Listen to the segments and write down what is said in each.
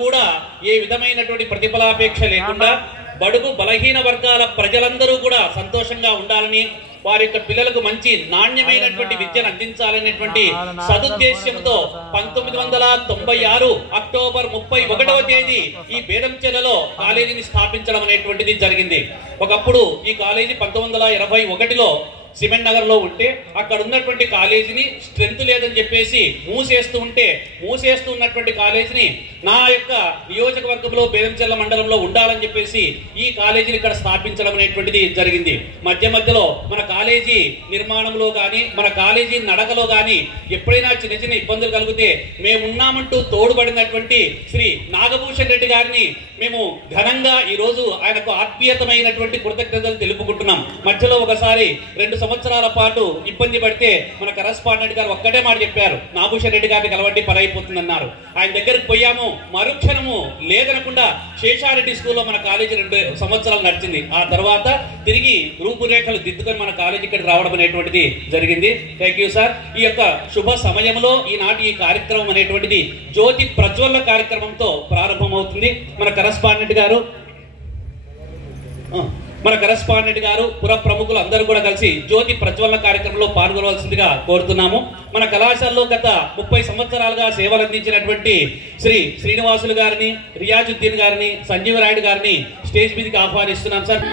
కూడా ఏ విధమైనటువంటి ప్రతిఫలాపేక్ష లేకుండా బడుగు బలహీన వర్గాల ప్రజలందరూ కూడా సంతోషంగా ఉండాలని, వారి యొక్క పిల్లలకు మంచి నాణ్యమైనటువంటి విద్యను అందించాలనేటువంటి సదుద్దేశ్యంతో 1996 అక్టోబర్ 31వ తేదీ ఈ బేదంచెర్లలో కాలేజీని స్థాపించడం అనేటువంటిది జరిగింది. ఒకప్పుడు ఈ కాలేజీ 1921లో సిమెంట్ నగర్ లో ఉంటే అక్కడ ఉన్నటువంటి కాలేజీని స్ట్రెంత్ లేదని చెప్పేసి మూసేస్తూ ఉన్నటువంటి కాలేజీని నా యొక్క నియోజకవర్గంలో బేదంచెర్ల మండలంలో ఉండాలని చెప్పేసి ఈ కాలేజీని ఇక్కడ స్థాపించడం అనేటువంటిది జరిగింది. మధ్యలో మన కాలేజీ నిర్మాణంలో కానీ మన కాలేజీ నడకలో కానీ ఎప్పుడైనా చిన్న చిన్న ఇబ్బందులు కలిగితే మేమున్నామంటూ తోడుపడినటువంటి శ్రీ నాగభూషణ్ రెడ్డి గారిని మేము ఘనంగా ఈ రోజు ఆయనకు ఆత్మీయతమైనటువంటి కృతజ్ఞతలు తెలుపుకుంటున్నాం. మధ్యలో ఒకసారి 2 సంవత్సరాల పాటు ఇబ్బంది పడితే మన కరస్పాండెంట్ గారు ఒక్కటే మాట చెప్పారు, నాగభూషణ్ రెడ్డి గారిని కలవండి పని అయిపోతుందన్నారు. ఆయన దగ్గరకు పోయాము, మరుక్షణము లేదనకుండా శేషారెడ్డి స్కూల్లో మన కాలేజీ 2 సంవత్సరాలు నడిచింది. ఆ తర్వాత తిరిగి రూపురేఖలు దిద్దుకొని మన కాలేజీ ఇక్కడ రావడం అనేటువంటిది జరిగింది. Thank you sir. ఈ యొక్క శుభ సమయంలో ఈనాటి ఈ కార్యక్రమం అనేటువంటిది జ్యోతి ప్రజ్వల కార్యక్రమంతో ప్రారంభమవుతుంది. మన కరస్పాండెంట్ గారు పుర ప్రముఖులు అందరూ కూడా కలిసి జ్యోతి ప్రజ్వలన కార్యక్రమంలో పాల్గొనవలసిందిగా కోరుతున్నాము. మన కళాశాలలో గత 30 సంవత్సరాలుగా సేవలు అందించినటువంటి శ్రీ శ్రీనివాసులు గారిని, రియాజుద్దీన్ గారిని, సంజీవరాయుడు గారిని స్టేజ్ మీదకి ఆహ్వానిస్తున్నాం సార్.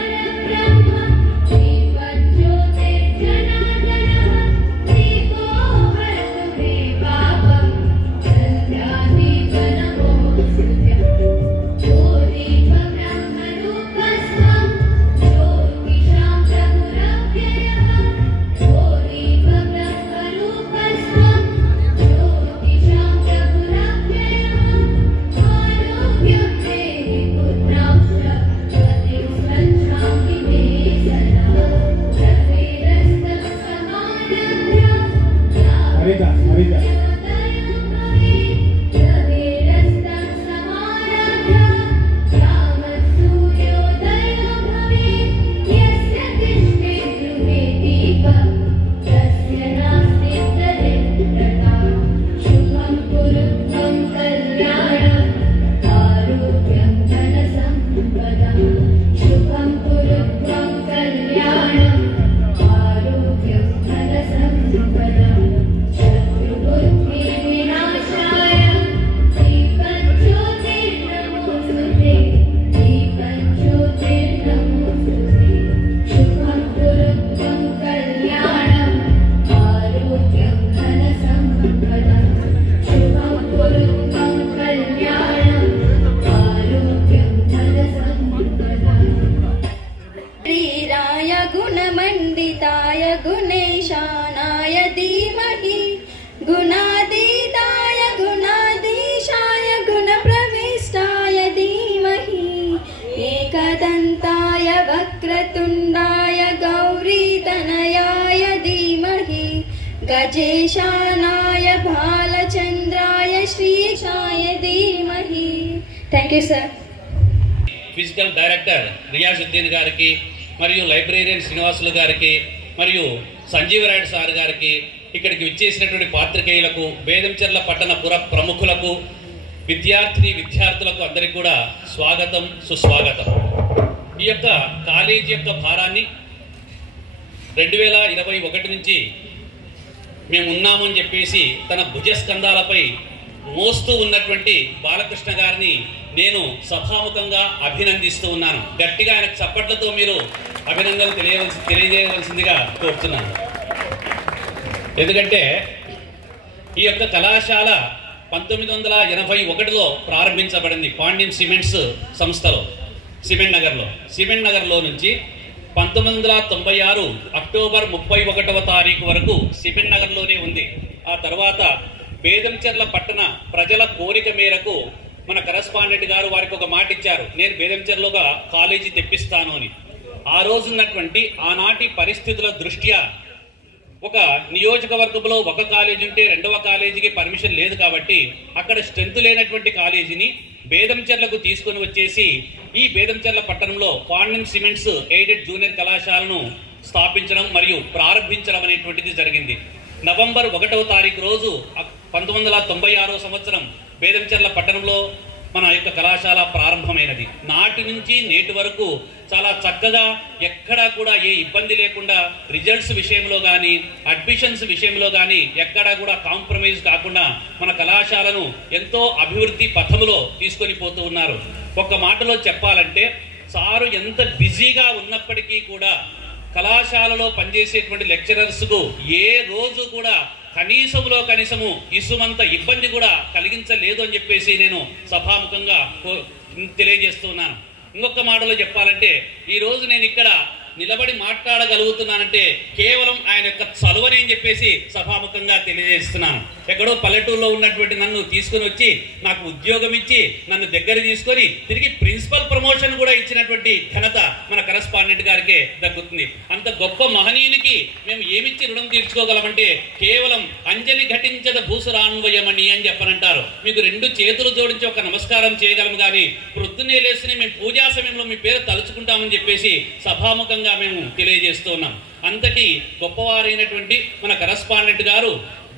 गुणमण्डिताय गुणेशानाय धीमहि गुणातीताय गुणाधीशाय गुणप्रविष्टाय धीमहि एकदन्ताय वक्रतुण्डाय गौरीतनयाय धीमहि गजेशानाय भालचन्द्राय श्रीशाय धीमहि. Thank you sir. Physical director Riyazuddin గారికి మరియు లైబ్రేరియన్ శ్రీనివాసులు గారికి మరియు సంజీవరాయుడు సార్ గారికి, ఇక్కడికి విచ్చేసినటువంటి పాత్రికేయులకు, బేదంచెర్ల పట్టణ పుర ప్రముఖులకు, విద్యార్థులకు అందరికీ కూడా స్వాగతం, సుస్వాగతం. ఈ యొక్క కాలేజీ యొక్క భారాన్ని 2021 నుంచి మేము ఉన్నామని చెప్పేసి తన భుజస్కంధాలపై మోస్తూ ఉన్నటువంటి బాలకృష్ణ గారిని నేను సభాముఖంగా అభినందిస్తూ ఉన్నాను. గట్టిగా ఆయనకు చప్పట్లతో మీరు అభినందనలు తెలియజేయవలసిందిగా కోరుతున్నాను. ఎందుకంటే ఈ యొక్క కళాశాల 1981లో ప్రారంభించబడింది పాండ్యం సిమెంట్స్ సంస్థలో సిమెంట్ నగర్లో నుంచి 1996 అక్టోబర్ 31వ తారీఖు వరకు సిమెంట్ నగర్లోనే ఉంది. ఆ తర్వాత బేదంచెర్ల పట్టణ ప్రజల కోరిక మేరకు మన కరస్పాండెంట్ గారు వారికి ఒక మాట ఇచ్చారు, నేను బేదంచెర్లోగా కాలేజీ తెప్పిస్తాను అని. ఆ రోజున్నటువంటి ఆనాటి పరిస్థితుల దృష్ట్యా ఒక నియోజకవర్గంలో ఒక కాలేజీ ఉంటే రెండవ కాలేజీకి పర్మిషన్ లేదు కాబట్టి అక్కడ స్ట్రెంత్ లేనటువంటి కాలేజీని బేదంచెర్లకు తీసుకొని వచ్చేసి ఈ బేదంచెర్ల పట్టణంలో పాండ్యం సిమెంట్స్ ఎయిడెడ్ జూనియర్ కళాశాలను స్థాపించడం మరియు ప్రారంభించడం అనేటువంటిది జరిగింది. నవంబర్ 1వ తారీఖు రోజు 1996వ సంవత్సరం బేదంచెర్ల పట్టణంలో మన యొక్క కళాశాల ప్రారంభమైనది. నాటి నుంచి నేటి వరకు చాలా చక్కగా ఎక్కడా కూడా ఏ ఇబ్బంది లేకుండా రిజల్ట్స్ విషయంలో కానీ అడ్మిషన్స్ విషయంలో కానీ ఎక్కడా కూడా కాంప్రమైజ్ కాకుండా మన కళాశాలను ఎంతో అభివృద్ధి పథములో తీసుకొని పోతూ ఉన్నారు. ఒక్క మాటలో చెప్పాలంటే సారు ఎంత బిజీగా ఉన్నప్పటికీ కూడా కళాశాలలో పనిచేసేటువంటి లెక్చరర్స్కు ఏ రోజు కూడా కనీసము ఇసుమంత ఇబ్బంది కూడా కలిగించలేదు అని చెప్పేసి నేను సభాముఖంగా తెలియజేస్తున్నాను. ఇంకొక మాటలో చెప్పాలంటే ఈరోజు నేను ఇక్కడ నిలబడి మాట్లాడగలుగుతున్నానంటే కేవలం ఆయన యొక్క చలువని అని చెప్పేసి సభాముఖంగా తెలియజేస్తున్నాను. ఎక్కడో పల్లెటూరులో ఉన్నటువంటి నన్ను తీసుకుని వచ్చి నాకు ఉద్యోగం ఇచ్చి నన్ను దగ్గర తీసుకొని తిరిగి ప్రిన్సిపల్ ప్రమోషన్ కూడా ఇచ్చినటువంటి ఘనత మన కరెస్పాండెంట్ గారికే దక్కుతుంది. అంత గొప్ప మహనీయునికి మేము ఏమిచ్చి రుణం తీర్చుకోగలమంటే కేవలం అంజలి ఘటించద భూసురాన్వయమని అని చెప్పనంటారు. మీకు 2 చేతులు జోడించి ఒక నమస్కారం చేయగలము కానీ ప్రొద్దున్నే లేస్తేనే మేము పూజా సమయంలో మీ పేరు తలుచుకుంటామని చెప్పేసి సభాముఖంగా మేము తెలియజేస్తూ ఉన్నాం. అంతటి గొప్పవారైనటువంటి మన కరెస్పాండెంట్ గారు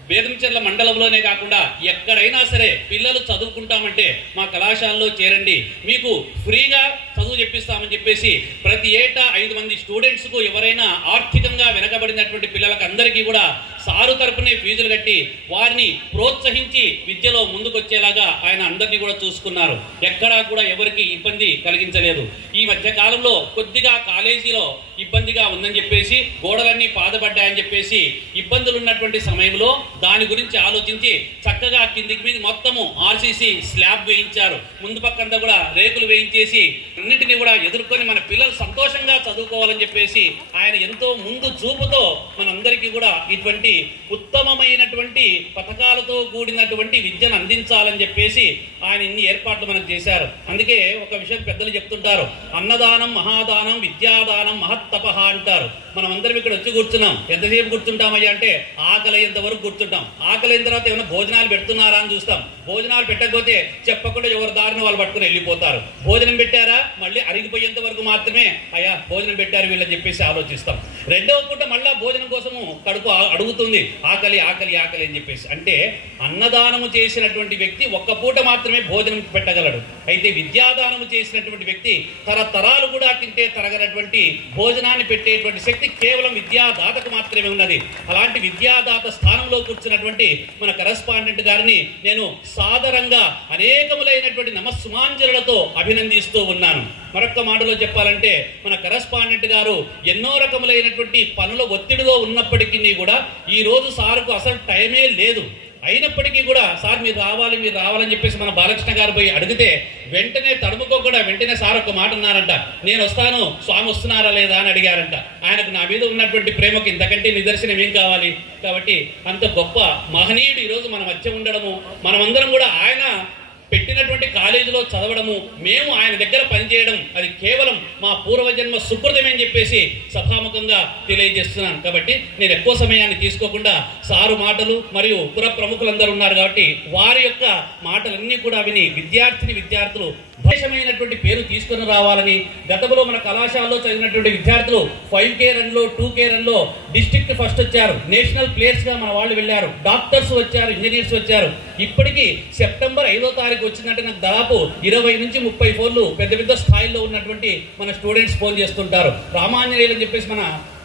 బేదంచెర్ల మండలంలోనే కాకుండా ఎక్కడైనా సరే పిల్లలు చదువుకుంటామంటే మా కళాశాలలో చేరండి, మీకు ఫ్రీగా చదువు చెప్పిస్తామని చెప్పేసి ప్రతి ఏటా 5 మంది స్టూడెంట్స్కు ఎవరైనా ఆర్థికంగా వెనకబడినటువంటి పిల్లలకు అందరికీ కూడా సారు తరపునే ఫీజులు కట్టి వారిని ప్రోత్సహించి విద్యలో ముందుకొచ్చేలాగా ఆయన అందరినీ కూడా చూసుకున్నారు. ఎక్కడా కూడా ఎవరికి ఇబ్బంది కలిగించలేదు. ఈ మధ్య కాలంలో కొద్దిగా కాలేజీలో ఇబ్బందిగా ఉందని చెప్పేసి గోడలన్నీ పాదపడ్డాయని చెప్పేసి ఇబ్బందులు ఉన్నటువంటి సమయంలో దాని గురించి ఆలోచించి చక్కగా కిందికి మీద మొత్తము ఆర్సీసీ స్లాబ్ వేయించారు. ముందు పక్కంతా కూడా రేకులు వేయించేసి అన్నింటినీ కూడా ఎదుర్కొని మన పిల్లలు సంతోషంగా చదువుకోవాలని చెప్పేసి ఆయన ఎంతో ముందు చూపుతో మనందరికీ కూడా ఇటువంటి ఉత్తమమైనటువంటి పథకాలతో కూడినటువంటి విద్యను అందించాలని చెప్పేసి ఆయన ఇన్ని ఏర్పాట్లు మనకు చేశారు. అందుకే ఒక విషయం పెద్దలు చెప్తుంటారు, అన్నదానం మహాదానం విద్యాదానం మహత్తపహ అంటారు. మనం అందరం ఇక్కడ వచ్చి కూర్చున్నాం. ఎంతసేపు కూర్చుంటామయ్యా అంటే ఆకలి అయ్యేంత వరకు కూర్చుంటాం. ఆకలి అయిన తర్వాత ఏమైనా భోజనాలు పెడుతున్నారా అని చూస్తాం. భోజనాలు పెట్టకపోతే చెప్పకుండా ఎవరి దారిని వాళ్ళు పట్టుకుని వెళ్ళిపోతారు. భోజనం పెట్టారా మళ్ళీ అరిగిపోయేంత వరకు మాత్రమే అయ్యా భోజనం పెట్టారు వీళ్ళని చెప్పేసి ఆలోచిస్తాం. రెండవ పూట మళ్ళా భోజనం కోసము కడుపు అడుగుతుంది, ఆకలి ఆకలి ఆకలి అని చెప్పేసి. అంటే అన్నదానము చేసినటువంటి వ్యక్తి ఒక్క పూట మాత్రమే భోజనం పెట్టగలడు. అయితే విద్యాదానము చేసినటువంటి వ్యక్తి తరతరాలు కూడా తింటే తరగనటువంటి భోజనాన్ని పెట్టేటువంటి శక్తి కేవలం విద్యాదాతకు మాత్రమే ఉన్నది. అలాంటి విద్యాదాత స్థానంలో కూర్చున్నటువంటి మన కరెస్పాండెంట్ గారిని నేను సాదరంగా అనేకములైనటువంటి నమస్సుమాంజలులతో అభినందిస్తూ ఉన్నాను. మరొక్క మాటలో చెప్పాలంటే మన కరెస్పాండెంట్ గారు ఎన్నో రకములైనటువంటి పనుల ఒత్తిడిలో ఉన్నప్పటికీ కూడా ఈ రోజు సార్కు అసలు టైమే లేదు. అయినప్పటికీ కూడా సార్ మీరు రావాలని చెప్పేసి మన బాలకృష్ణ గారు పోయి అడిగితే వెంటనే తడుముకోకుండా వెంటనే సార్ ఒక మాట అన్నారంట, నేను వస్తాను స్వామి వస్తున్నారా లేదా అని అడిగారంట. ఆయనకు నా మీద ఉన్నటువంటి ప్రేమకు ఇంతకంటే నిదర్శనం ఏం కావాలి? కాబట్టి అంత గొప్ప మహనీయుడు ఈరోజు మన మధ్య ఉండడము, మనమందరం కూడా ఆయన పెట్టినటువంటి కాలేజీలో చదవడము, మేము ఆయన దగ్గర పనిచేయడం అది కేవలం మా పూర్వజన్మ సుకృతమే అని చెప్పేసి సభాముఖంగా తెలియజేస్తున్నాను. కాబట్టి నేను ఎక్కువ సమయాన్ని తీసుకోకుండా సారు మాటలు మరియు పుర ప్రముఖులందరూ ఉన్నారు కాబట్టి వారి యొక్క మాటలన్నీ కూడా విని విద్యార్థులు విశేషమైనటువంటి పేరు తీసుకుని రావాలని, గతంలో మన కళాశాలలో చదివినటువంటి విద్యార్థులు 5K రన్లో 2K రన్లో డిస్ట్రిక్ట్ ఫస్ట్ వచ్చారు, నేషనల్ ప్లేయర్స్ గా మన వాళ్ళు వెళ్ళారు, డాక్టర్స్ వచ్చారు, ఇంజనీర్స్ వచ్చారు. ఇప్పటికీ సెప్టెంబర్ 5వ తారీఖు వచ్చిందంటే నాకు దాదాపు 20 నుంచి 30 ఫోన్లు పెద్ద పెద్ద స్థాయిలో ఉన్నటువంటి మన స్టూడెంట్స్ ఫోన్ చేస్తుంటారు. రామాంజనేయులు అని చెప్పేసి మన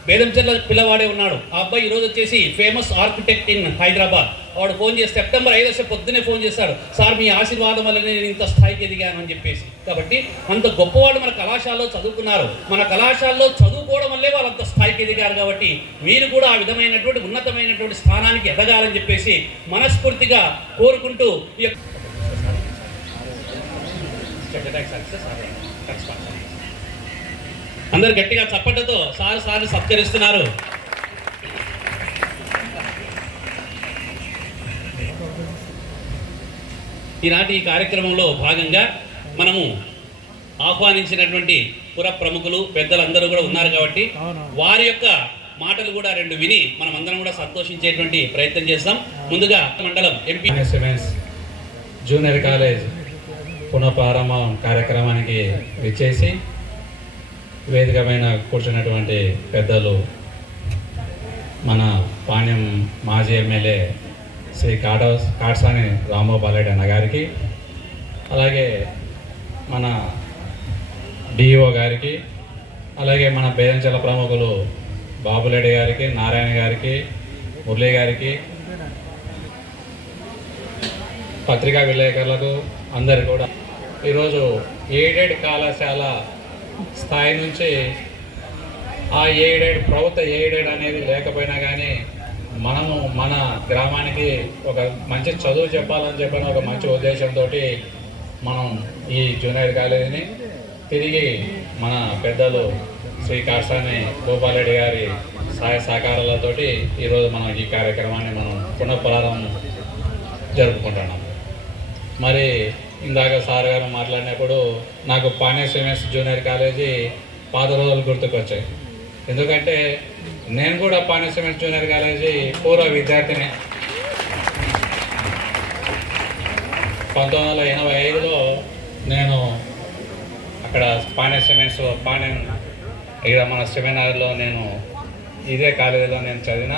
బేదంచెర్ల పిల్లవాడే ఉన్నాడు. ఆ అబ్బాయి ఈరోజు వచ్చేసి ఫేమస్ ఆర్కిటెక్ట్ ఇన్ హైదరాబాద్. వాడు ఫోన్ చేసి సెప్టెంబర్ 5 పొద్దునే ఫోన్ చేశాడు, సార్ మీ ఆశీర్వాదం వల్లనే నేను ఇంత స్థాయికి ఎదిగాను అని చెప్పేసి. కాబట్టి అంత గొప్పవాళ్ళు మన కళాశాలలో చదువుకున్నారు. మన కళాశాలలో చదువుకోవడం వల్లే వాళ్ళు అంత స్థాయికి ఎదిగారు. కాబట్టి మీరు కూడా ఆ విధమైనటువంటి ఉన్నతమైనటువంటి స్థానానికి ఎదగాలని చెప్పేసి మనస్ఫూర్తిగా కోరుకుంటూ అందరు గట్టిగా చప్పట్లతో సార్ని సత్కరిస్తున్నారు. ఈనాటి ఈ కార్యక్రమంలో భాగంగా మనము ఆహ్వానించినటువంటి పుర ప్రముఖులు పెద్దలందరూ కూడా ఉన్నారు కాబట్టి వారి యొక్క మాటలు కూడా 2 విని మనం అందరం కూడా సంతోషించేటువంటి ప్రయత్నం చేస్తాం. ముందుగా మండలం ఎంపీ జూనియర్ కాలేజ్ పునఃప్రారంభం కార్యక్రమానికి విచ్చేసి వేదికమైన కూర్చున్నటువంటి పెద్దలు మన పాణ్యం మాజీ ఎమ్మెల్యే శ్రీ కాట్సాని రాంబాబు బాలరెడ్డి అన్న గారికి, అలాగే మన డిఈఓ గారికి, అలాగే మన బేదంచెల ప్రముఖులు బాబులేడి గారికి, నారాయణ గారికి, మురళీ గారికి, పత్రికా విలేకరులకు అందరికి కూడా ఈరోజు ఎయిడెడ్ కళాశాల స్థాయి నుంచి ఆ ఎయిడెడ్ ప్రభుత్వ ఎయిడెడ్ అనేది లేకపోయినా కానీ మనము మన గ్రామానికి ఒక మంచి చదువు చెప్పాలని చెప్పిన ఒక మంచి ఉద్దేశంతో మనం ఈ జూనియర్ కాలేజీని తిరిగి మన పెద్దలు శ్రీ కాసాని గోపాలరెడ్డి గారి సహాయ సహకారాలతోటి ఈరోజు మనం ఈ కార్యక్రమాన్ని మనం పునఃప్రారంభం జరుపుకుంటున్నాం. మరి ఇందాక సార్ గారు మాట్లాడినప్పుడు నాకు పాణ్య సిమెంట్స్ జూనియర్ కాలేజీ పాత రోజులు గుర్తుకొచ్చాయి. ఎందుకంటే నేను కూడా పాణ్య సిమెంట్స్ జూనియర్ కాలేజీ పూర్వ విద్యార్థిని. 1985లో నేను అక్కడ పాణ్య సిమెంట్స్ ఇక్కడ మన సెమినార్లో నేను ఇదే కాలేజీలో నేను చదివిన.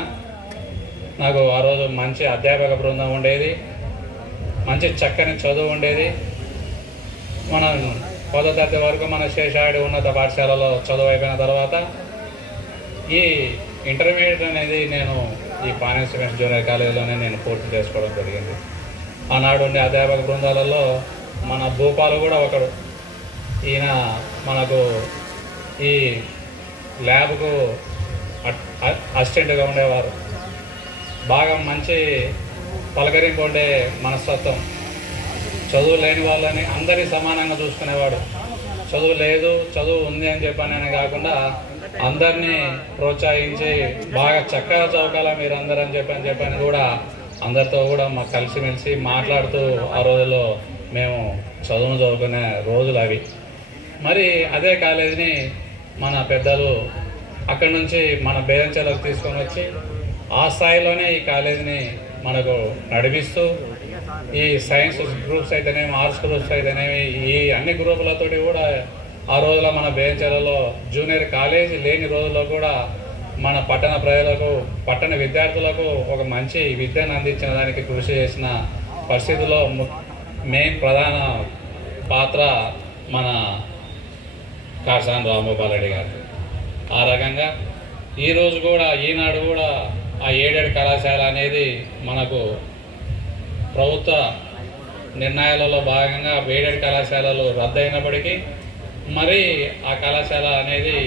నాకు ఆ రోజు మంచి అధ్యాపక బృందం ఉండేది, మంచి చక్కని చదువు ఉండేది. మనం 10వ తరగతి వరకు మన శేషాడి ఉన్నత పాఠశాలలో చదువు అయిపోయిన తర్వాత ఈ ఇంటర్మీడియట్ అనేది నేను ఈ పాణ్య సిమెంట్స్ జూనియర్ కాలేజీలోనే నేను పూర్తి చేసుకోవడం జరిగింది. ఆనాడు ఉండే అధ్యాపక బృందాలలో మన భూపాలు కూడా ఒకడు. ఈయన మనకు ఈ ల్యాబ్కు అసిస్టెంట్గా ఉండేవారు. బాగా మంచి పలకరింపు ఉండే మనస్తత్వం. చదువు లేని వాళ్ళని అందరి సమానంగా చూసుకునేవాడు. చదువు లేదు, చదువు ఉంది అని చెప్పానని కాకుండా అందరినీ ప్రోత్సహించి బాగా చక్కగా చదువుకోవాలా మీరు అందరూ అని చెప్పని కూడా అందరితో కూడా మాకు కలిసిమెలిసి మాట్లాడుతూ ఆ రోజుల్లో మేము చదువును చదువుకునే రోజులు అవి. మరి అదే కాలేజీని మన పెద్దలు అక్కడి నుంచి మన బేదంచెలకు తీసుకొని వచ్చి ఆ స్థాయిలోనే ఈ కాలేజీని మనకు నడిపిస్తూ ఈ సైన్స్ గ్రూప్స్ అయితేనేమి, ఆర్ట్స్ గ్రూప్స్ అయితేనేమి, ఈ అన్ని గ్రూపులతోటి కూడా ఆ రోజుల్లో మన బేదంచెలలో జూనియర్ కాలేజీ లేని రోజుల్లో కూడా మన పట్టణ ప్రజలకు, పట్టణ విద్యార్థులకు ఒక మంచి విద్యను అందించిన దానికి కృషి చేసిన పరిస్థితుల్లో మెయిన్ ప్రధాన పాత్ర మన కాసాని రాంభూపాలరెడ్డి గారు. ఆ రకంగా ఈరోజు కూడా ఈనాడు కూడా ఆ ఎయిడెడ్ కళాశాల అనేది మనకు ప్రభుత్వ నిర్ణయాలలో భాగంగా ఎయిడెడ్ కళాశాలలు రద్దయినప్పటికీ మరి ఆ కళాశాల అనేది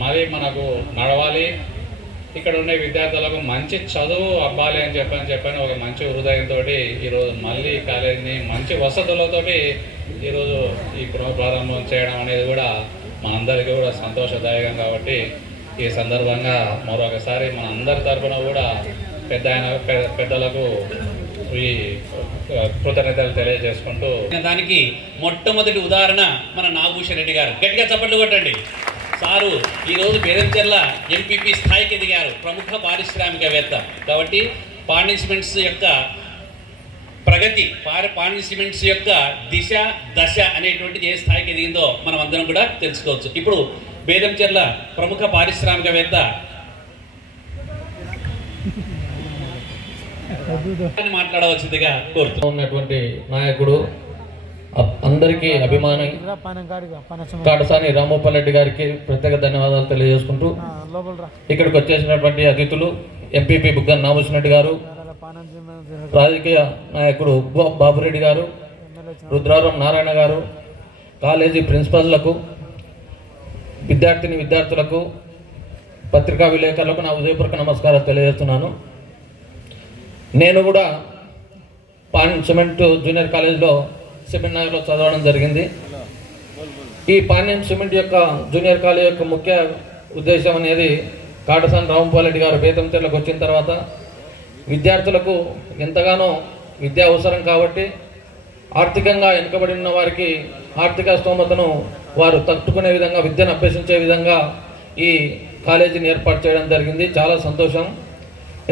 మరి మనకు నడవాలి, ఇక్కడ ఉండే విద్యార్థులకు మంచి చదువు అవ్వాలి అని చెప్పని ఒక మంచి హృదయంతో ఈరోజు మళ్ళీ కాలేజీని మంచి వసతులతోటి ఈరోజు ఈ ప్రారంభం చేయడం అనేది కూడా మనందరికీ కూడా సంతోషదాయకం. కాబట్టి ఈ సందర్భంగా మరొకసారి మన అందరి తరఫున కూడా పెద్దలకు ఈ కృతజ్ఞతలు తెలియజేసుకుంటూ దానికి మొట్టమొదటి ఉదాహరణ మన నాగభూషణ్ రెడ్డి గారు. గట్టిగా చప్పట్లు కొట్టండి. సారు ఈరోజు బేదంచెర్ల ఎంపీపీ స్థాయికి ఎదిగారు, ప్రముఖ పారిశ్రామికవేత్త. కాబట్టి పాణ్య సిమెంట్స్ యొక్క ప్రగతి, పాణ్య సిమెంట్స్ యొక్క దిశ దశ అనేటువంటిది ఏ స్థాయికి ఎదిగిందో మనం అందరం కూడా తెలుసుకోవచ్చు. ఇప్పుడు బేదంచెర్ల ప్రముఖ పారిశ్రామికవేత్త మాట్లాడవలసిందిగా కోరుతూ ఉన్నటువంటి నాయకుడు, అందరికీ అభిమానం కాటసాని రాంభూపాలరెడ్డి గారికి ప్రత్యేక ధన్యవాదాలు తెలియజేసుకుంటూ ఇక్కడికి వచ్చేసినటువంటి అతిథులు ఎంపీపీ బుగ్గన నాగభూషణ్ రెడ్డి గారు, రాజకీయ నాయకుడు బాబురెడ్డి గారు, రుద్రారం నారాయణ గారు, కాలేజీ ప్రిన్సిపల్లకు, విద్యార్థులకు, పత్రికా విలేకరులకు నా హృదయపూర్వక నమస్కారాలు తెలియజేస్తున్నాను. నేను కూడా పాణ్యం సిమెంట్ జూనియర్ కాలేజీలో సెమినార్లో చదవడం జరిగింది. ఈ పాణ్యం సిమెంట్ యొక్క జూనియర్ కాలేజ్ యొక్క ముఖ్య ఉద్దేశం అనేది కాటసాని రాంభూపాలరెడ్డి గారు బేదంచెర్లకు వచ్చిన తర్వాత విద్యార్థులకు ఎంతగానో విద్య అవసరం కాబట్టి ఆర్థికంగా వెనుకబడిన వారికి ఆర్థిక స్తోమతను వారు తట్టుకునే విధంగా, విద్యను అభ్యసించే విధంగా ఈ కాలేజీని ఏర్పాటు చేయడం జరిగింది. చాలా సంతోషం.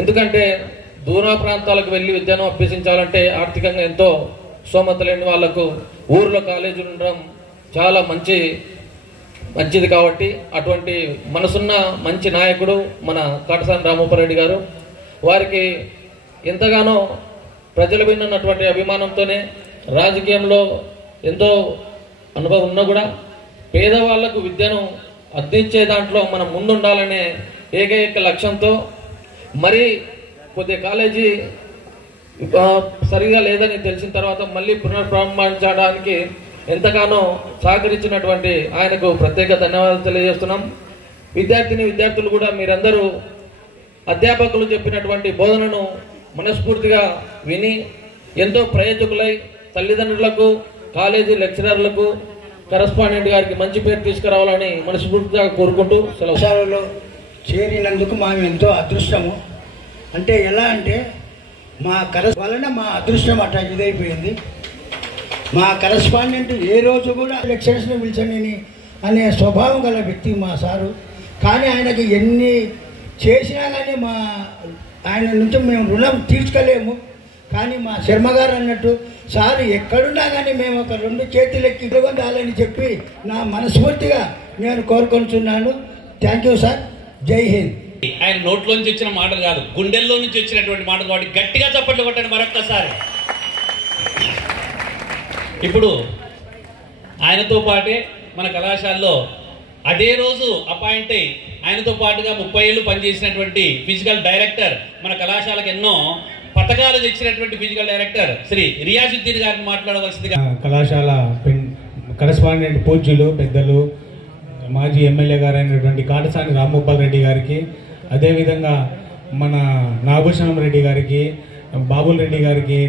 ఎందుకంటే దూర ప్రాంతాలకు వెళ్ళి విద్యను అభ్యసించాలంటే ఆర్థికంగా ఎంతో స్తోమత లేని వాళ్లకు ఊర్లో కాలేజీ ఉండడం చాలా మంచిది. కాబట్టి అటువంటి మనసున్న మంచి నాయకుడు మన కాటసాని రాంభూపాలరెడ్డి గారు. వారికి ఎంతగానో ప్రజల మీద ఉన్నటువంటి అభిమానంతోనే రాజకీయంలో ఎంతో అనుభవం ఉన్నా కూడా పేదవాళ్లకు విద్యను అందించే దాంట్లో మనం ముందుండాలనే ఏకైక లక్ష్యంతో మరి కొద్దిగా కాలేజీ సరిగా లేదని తెలిసిన తర్వాత మళ్ళీ పునర్ప్రారంభించడానికి ఎంతగానో సహకరించినటువంటి ఆయనకు ప్రత్యేక ధన్యవాదాలు తెలియజేస్తున్నాం. విద్యార్థులు కూడా మీరందరూ అధ్యాపకులు చెప్పినటువంటి బోధనను మనస్ఫూర్తిగా విని ఎంతో ప్రయోజకులై తల్లిదండ్రులకు, కాలేజీ లెక్చరర్లకు, కరస్పాండెంట్ గారికి మంచి పేరు తీసుకురావాలని మనస్ఫూర్తిగా కోరుకుంటూ కళాశాలలో చేరినందుకు మేము ఎంతో అదృష్టము. అంటే ఎలా అంటే మా వలన మా అదృష్టం అట్లా ఇదైపోయింది. మా కరస్పాండెంట్ ఏ రోజు కూడా లెక్చరర్స్ని పిలిచని అనే స్వభావం గల వ్యక్తి మా సారు. కానీ ఆయనకి ఎన్ని చేసినా కానీ ఆయన నుంచి మేము రుణం తీర్చుకోలేము. కానీ మా శర్మ గారు అన్నట్టు సార్ ఎక్కడున్నా కానీ మేము ఒక 2 చేతులెక్కి ఇవ్వాలని చెప్పి నా మనస్ఫూర్తిగా నేను కోరుకుంటున్నాను. Thank you sir. జై హింద్. ఆయన నోట్లోంచి వచ్చిన మాటలు కాదు, గుండెల్లో నుంచి వచ్చినటువంటి మాటలు కాబట్టి గట్టిగా చప్పట్లు కొట్టండి మరొక్కసారి. ఇప్పుడు ఆయనతో పాటే మన కళాశాలలో అదే రోజు అపాయింట్ అయ్యి ఆయనతో పాటుగా 30 ఏళ్ళు పనిచేసినటువంటి ఫిజికల్ డైరెక్టర్, మన కళాశాలకు ఎన్నో పథకాలు తెచ్చినటువంటి ఫిజికల్ డైరెక్టర్ శ్రీ రియాజుద్దీన్ గారిని మాట్లాడవలసిందిగా. కళాశాల కరస్పాండెంట్ పూజ్యులు పెద్దలు మాజీ ఎమ్మెల్యే గారు అయినటువంటి కాటసాని రామ్మోహన్ రెడ్డి గారికి, అదేవిధంగా మన నాగభూషణం రెడ్డి గారికి, బాబుల్ రెడ్డి గారికి,